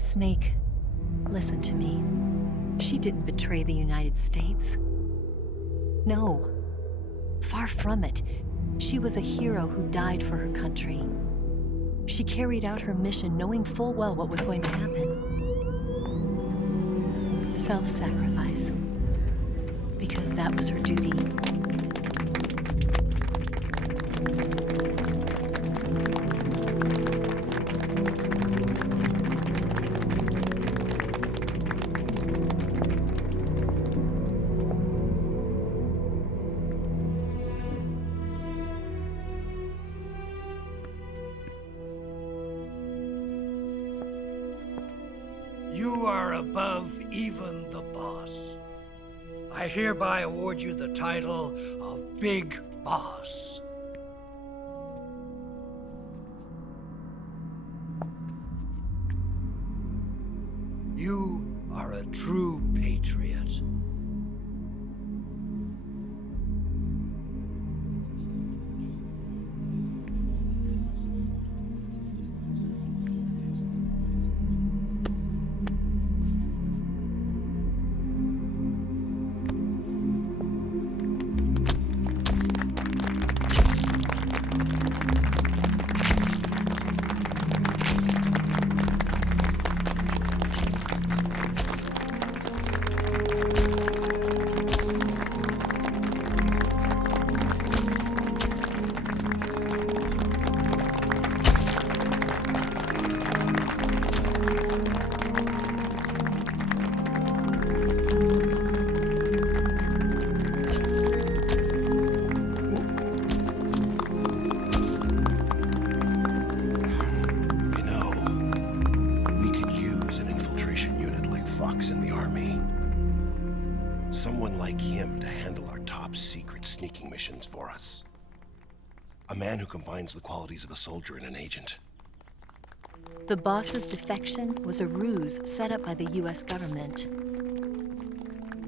Snake, listen to me. She didn't betray the United States. No, far from it. She was a hero who died for her country. She carried out her mission knowing full well what was going to happen. Self-sacrifice. Because that was her duty. You are above even the boss. I hereby award you the title of Big Boss. You are a true patriot. In the army. Someone like him to handle our top secret sneaking missions for us. A man who combines the qualities of a soldier and an agent. The boss's defection was a ruse set up by the US government.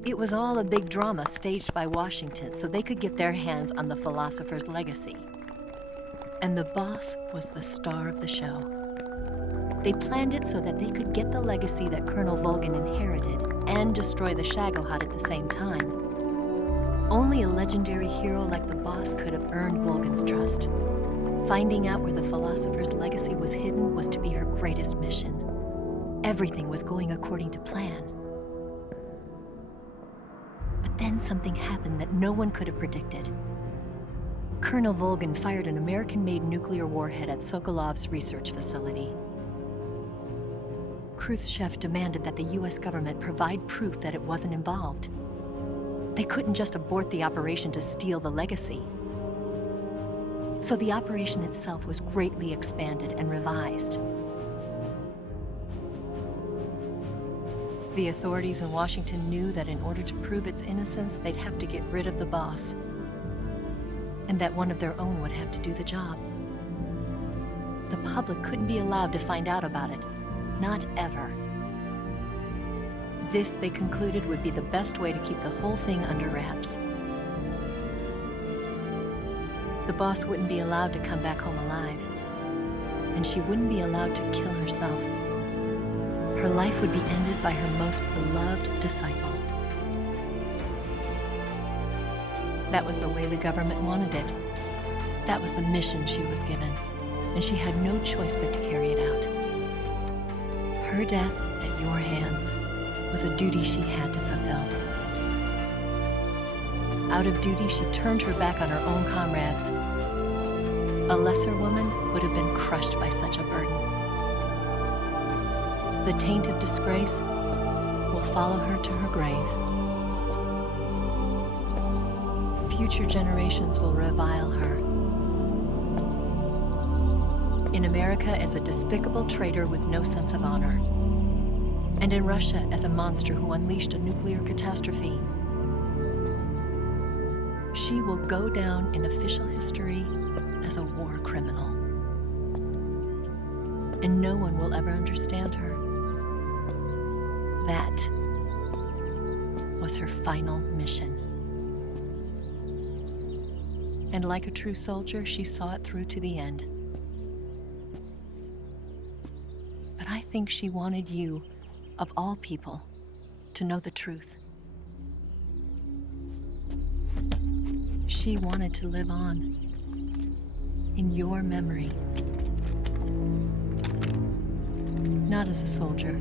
It was all a big drama staged by Washington so they could get their hands on the philosopher's legacy. And the boss was the star of the show. They planned it so that they could get the legacy that Colonel Volgin inherited and destroy the Shagohod at the same time. Only a legendary hero like the boss could have earned Volgin's trust. Finding out where the philosopher's legacy was hidden was to be her greatest mission. Everything was going according to plan. But then something happened that no one could have predicted. Colonel Volgin fired an American-made nuclear warhead at Sokolov's research facility. Khrushchev demanded that the US government provide proof that it wasn't involved. They couldn't just abort the operation to steal the legacy. So the operation itself was greatly expanded and revised. The authorities in Washington knew that in order to prove its innocence, they'd have to get rid of the boss, and that one of their own would have to do the job. The public couldn't be allowed to find out about it. Not ever. This, they concluded, would be the best way to keep the whole thing under wraps. The boss wouldn't be allowed to come back home alive, and she wouldn't be allowed to kill herself. Her life would be ended by her most beloved disciple. That was the way the government wanted it. That was the mission she was given, and she had no choice but to carry it out. Her death at your hands was a duty she had to fulfill. Out of duty, she turned her back on her own comrades. A lesser woman would have been crushed by such a burden. The taint of disgrace will follow her to her grave. Future generations will revile her. In America as a despicable traitor with no sense of honor. And in Russia as a monster who unleashed a nuclear catastrophe. She will go down in official history as a war criminal. And no one will ever understand her. That was her final mission. And like a true soldier, she saw it through to the end. But I think she wanted you, of all people, to know the truth. She wanted to live on in your memory. Not as a soldier,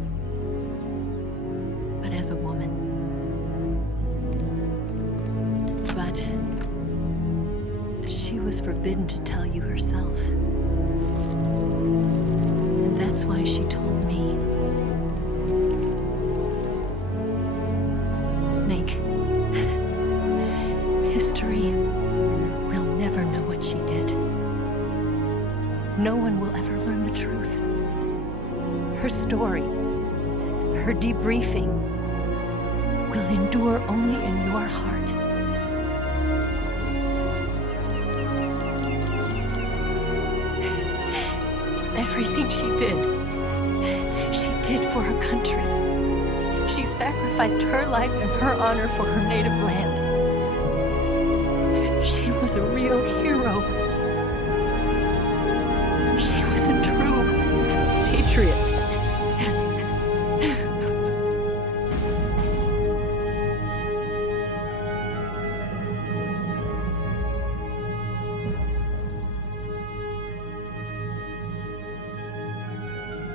but as a woman. But she was forbidden to tell you herself. And that's why she told me. Snake, history will never know what she did. No one will ever learn the truth. Her story, her debriefing, will endure only in your heart. Everything she did for her country. She sacrificed her life and her honor for her native land. She was a real hero. She was a true patriot.